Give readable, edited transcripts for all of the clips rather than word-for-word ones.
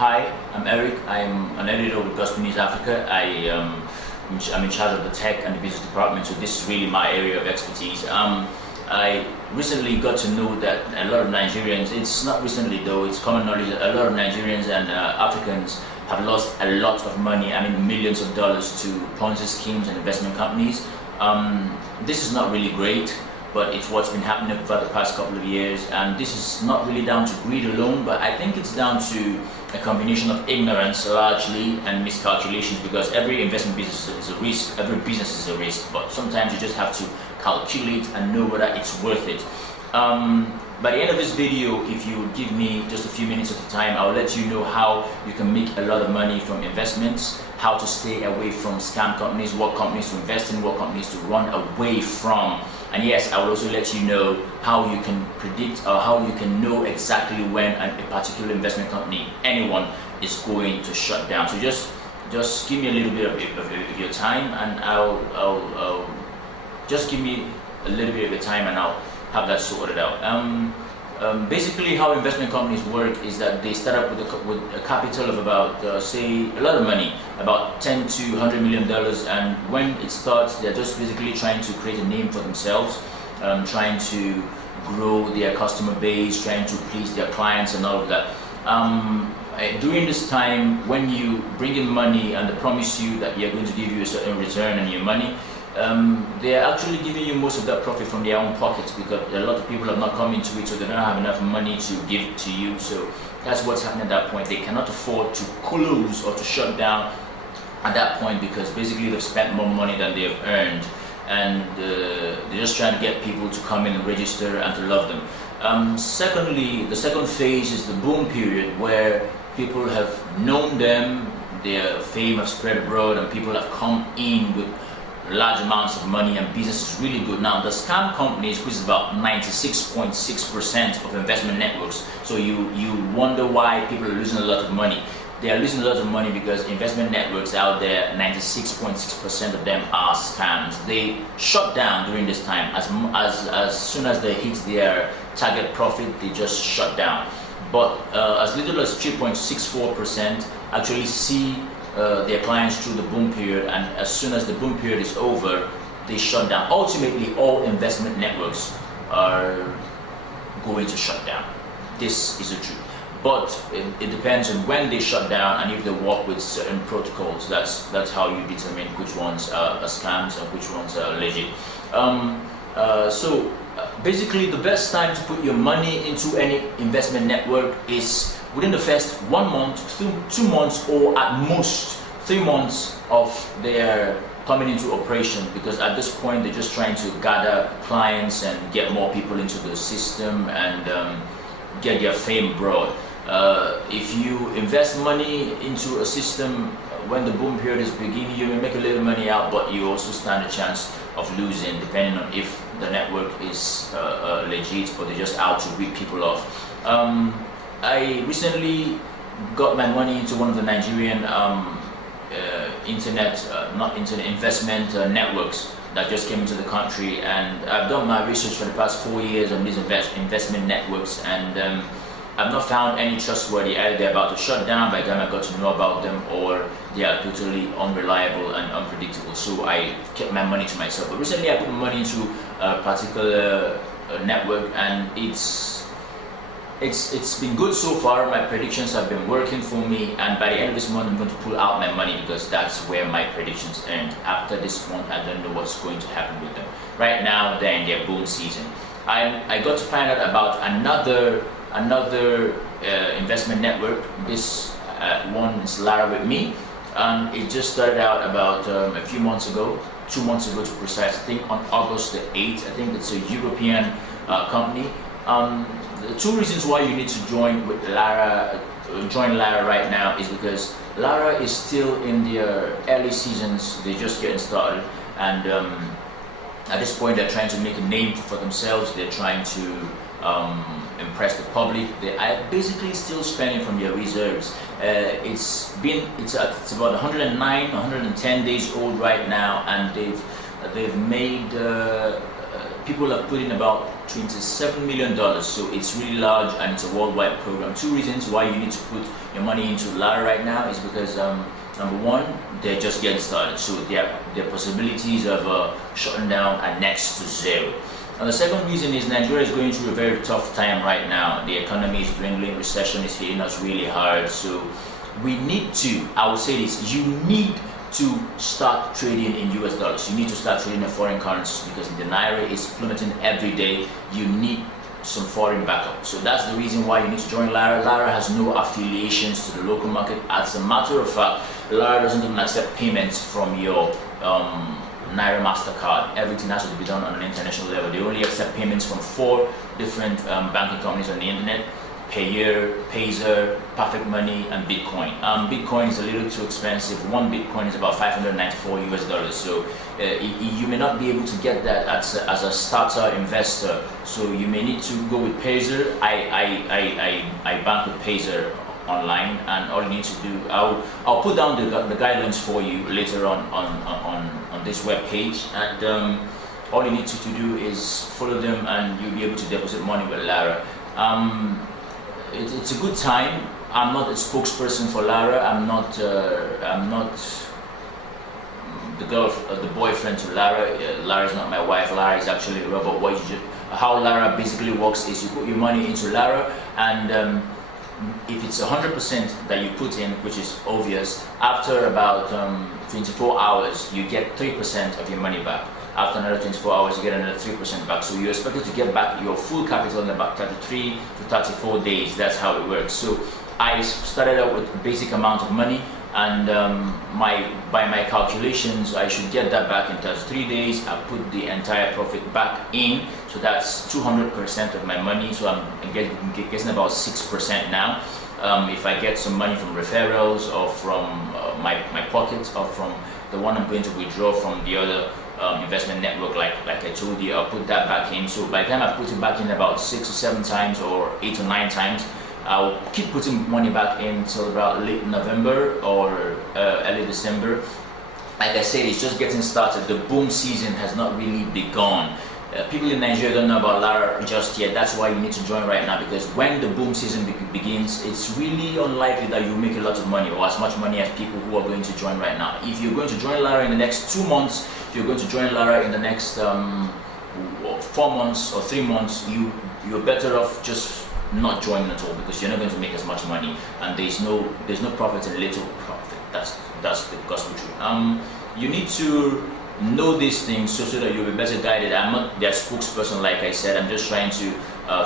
Hi, I'm Eric. I'm an editor with Gospel News Africa. I'm in charge of the tech and the business department, so this is really my area of expertise. I recently got to know that a lot of Nigerians, it's not recently though, it's common knowledge that a lot of Nigerians and Africans have lost a lot of money, millions of dollars to Ponzi schemes and investment companies. This is not really great, but it's what's been happening for the past couple of years, and this is not really down to greed alone, but I think it's down to a combination of ignorance largely and miscalculations, because every investment business is a risk, every business is a risk, but sometimes you just have to calculate and know whether it's worth it. By the end of this video, if you would give me just a few minutes of the time, I'll let you know how you can make a lot of money from investments, how to stay away from scam companies, what companies to invest in, what companies to run away from. And yes, I will also let you know how you can predict or how you can know exactly when a particular investment company, anyone, is going to shut down. So just give me a little bit of your time, and I'll just give me a little bit of your time, and I'll have that sorted out. Basically, how investment companies work is that they start up with a capital of about, say, a lot of money, about $10 to $100 million, and when it starts, they're just basically trying to create a name for themselves, trying to grow their customer base, trying to please their clients and all of that. During this time, when you bring in money and they promise you that they're going to give you a certain return on your money, they're actually giving you most of that profit from their own pockets, because a lot of people have not come into it, so they don't have enough money to give to you. So that's what's happening at that point. They cannot afford to close or to shut down at that point, because basically they've spent more money than they have earned, and they're just trying to get people to come in and register and to love them. Secondly, the second phase is the boom period, where people have known them, their fame has spread abroad, and people have come in with large amounts of money, and business is really good. Now, the scam companies, which is about 96.6% of investment networks, so you wonder why people are losing a lot of money. They are losing a lot of money because investment networks out there, 96.6% of them are scams. They shut down during this time. As soon as they hit their target profit, they just shut down. But as little as 3.64% actually see their clients through the boom period, and as soon as the boom period is over, they shut down. Ultimately, all investment networks are going to shut down. This is the truth. But it depends on when they shut down and if they work with certain protocols. That's how you determine which ones are scams and which ones are legit. So basically, the best time to put your money into any investment network is within the first 1 month, 2 months, or at most 3 months of their coming into operation, because at this point they're just trying to gather clients and get more people into the system and get their fame abroad. If you invest money into a system when the boom period is beginning, you may make a little money out, but you also stand a chance of losing, depending on if the network is legit or they're just out to rip people off. I recently got my money into one of the Nigerian investment networks that just came into the country, and I've done my research for the past 4 years on these investment networks, and I've not found any trustworthy. Either they're about to shut down by the time I got to know about them, or they are totally unreliable and unpredictable, so I kept my money to myself. But recently I put my money into a particular network, and it's been good so far. My predictions have been working for me, and by the end of this month I'm going to pull out my money, because that's where my predictions end. After this month, I don't know what's going to happen with them. Right now they're in their boom season. I got to find out about another investment network. This one is LARA WITH ME, and it just started out about a few months ago, 2 months ago to be precise. I think on August the 8th. I think it's a European company. The 2 reasons why you need to join LARA right now is because LARA is still in their early seasons. They're just getting started, and at this point they're trying to make a name for themselves. They're trying to impress the public. They are basically still spending from their reserves. It's about 109, 110 days old right now, and they've made people have put in about $27 million. So it's really large and it's a worldwide program. Two reasons why you need to put your money into LARA right now is because number one, they're just getting started, so their possibilities of shutting down are next to zero. And the second reason is Nigeria is going through a very tough time right now. The economy is dwindling, recession is hitting us really hard. So we need to, I would say this, you need to start trading in US dollars. You need to start trading in foreign currencies because the Naira is plummeting every day. You need some foreign backup. So that's the reason why you need to join LARA. LARA has no affiliations to the local market. As a matter of fact, LARA doesn't even accept payments from your Naira MasterCard. Everything has to be done on an international level. They only accept payments from 4 different banking companies on the internet: Payer, Pazer, Perfect Money, and Bitcoin. Bitcoin is a little too expensive. One Bitcoin is about $594 US. So you may not be able to get that as a starter investor. So you may need to go with Pazer. I bank with Pazer online, and all you need to do, I'll put down the guidelines for you later on this web page, and all you need to do is follow them, and you'll be able to deposit money with LARA. It's a good time. I'm not a spokesperson for LARA. I'm not the boyfriend to LARA. LARA is not my wife. LARA is actually a robot. How LARA basically works is you put your money into LARA, and if it's 100% that you put in, which is obvious, after about 24 hours, you get 3% of your money back. After another 24 hours, you get another 3% back. So you're expected to get back your full capital in about 33 to 34 days. That's how it works. So I started out with a basic amount of money, and by my calculations, I should get that back in 33 days. I put the entire profit back in, so that's 200% of my money. So I'm getting about 6% now. If I get some money from referrals or from my pockets or from the one I'm going to withdraw from the other investment network, like I told you, I'll put that back in. So by the time I put it back in about 6 or 7 times or 8 or 9 times, I'll keep putting money back in till about late November or early December. Like I said, it's just getting started. The boom season has not really begun. People in Nigeria don't know about LARA just yet. That's why you need to join right now, because when the boom season begins, it's really unlikely that you'll make a lot of money or as much money as people who are going to join right now. If you're going to join LARA in the next 2 months, if you're going to join LARA in the next 4 months or 3 months, you're better off just not joining at all, because you're not going to make as much money, and there's no profit and little profit. That's the gospel truth. You need to know these things so that you'll be better guided. I'm not their spokesperson, like I said. I'm just trying to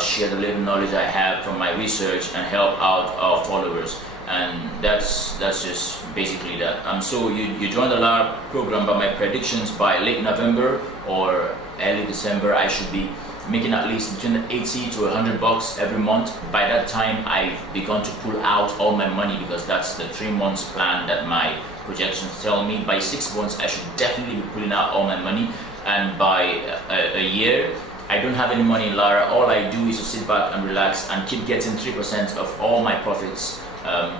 share the little knowledge I have from my research and help out our followers, and that's just basically that. So you join the LARA program, but my predictions, by late November or early December, I should be making at least between 80 to 100 bucks every month. By that time, I've begun to pull out all my money, because that's the 3 months plan that my projections tell me. By 6 months, I should definitely be pulling out all my money, and by a year, I don't have any money in LARA. All I do is to sit back and relax and keep getting 3% of all my profits,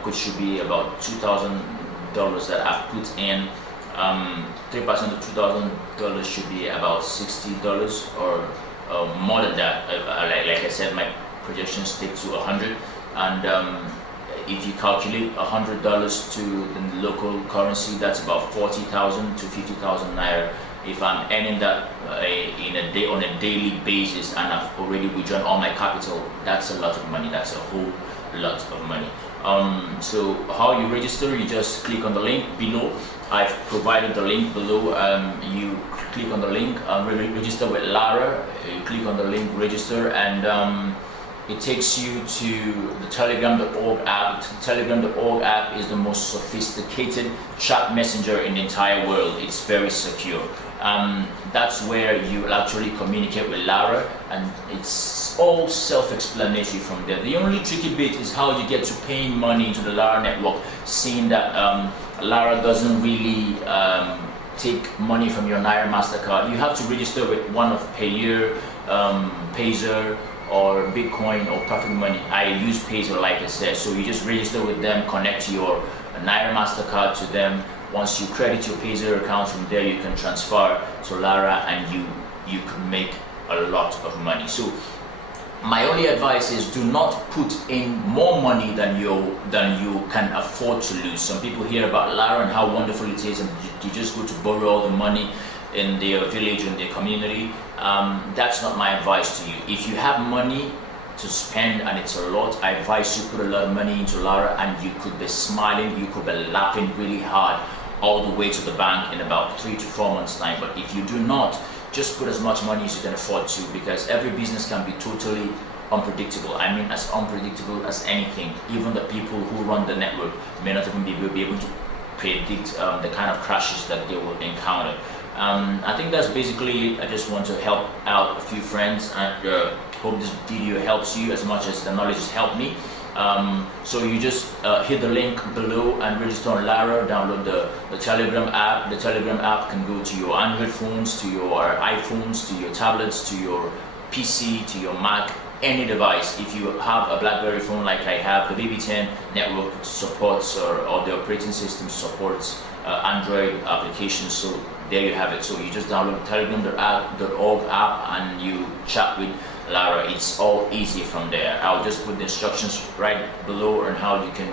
which should be about $2,000 that I've put in. 3% of $2,000 should be about $60 or more than that. Like I said, my projections stick to 100, and if you calculate $100 to the local currency, that's about 40,000 to 50,000 naira. If I'm earning that on a daily basis, and I've already withdrawn all my capital, that's a lot of money. That's a whole lot of money. So how you register? You just click on the link below. I've provided the link below. You click on the link, register with LARA. You click on the link, register, and it takes you to the telegram.org app. The telegram.org app is the most sophisticated chat messenger in the entire world. It's very secure. That's where you actually communicate with LARA, and it's all self-explanatory from there. The only tricky bit is how you get to paying money into the LARA network, seeing that LARA doesn't really take money from your Naira MasterCard. You have to register with one of Payer, Pazer, or Bitcoin or Perfect Money. I use Pazer, like I said. So you just register with them, connect your Naira MasterCard to them. Once you credit your Pazer account, from there you can transfer to LARA, and you can make a lot of money. So my only advice is do not put in more money than you can afford to lose. Some people hear about LARA and how wonderful it is, and you just go to borrow all the money in their village, in their community. That's not my advice to you. If you have money to spend and it's a lot, I advise you put a lot of money into LARA, and you could be smiling, you could be laughing really hard all the way to the bank in about 3 to 4 months time. But if you do not, just put as much money as you can afford to, because every business can be totally unpredictable. I mean, as unpredictable as anything. Even the people who run the network may not even be able to predict the kind of crashes that they will encounter. I think that's basically it. I just want to help out a few friends, and hope this video helps you as much as the knowledge has helped me. So you just hit the link below and register on LARA, download the Telegram app. The Telegram app can go to your Android phones, to your iPhones, to your tablets, to your PC, to your Mac, any device. If you have a BlackBerry phone like I have, the BB10 network supports or the operating system supports Android applications. So there you have it. So you just download the telegram.org app and you chat with LARA. It's all easy from there. I'll just put the instructions right below on how you can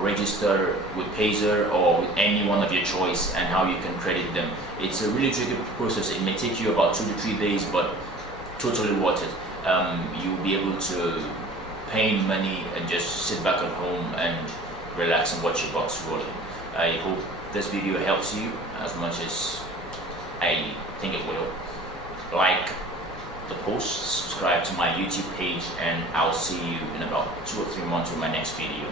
register with Pazer or with any one of your choice, and how you can credit them. It's a really tricky process. It may take you about 2 to 3 days, but totally worth it. You'll be able to pay money and just sit back at home and relax and watch your box rolling. I hope this video helps you as much as I think it will. Like the post, subscribe to my YouTube page, and I'll see you in about 2 or 3 months with my next video.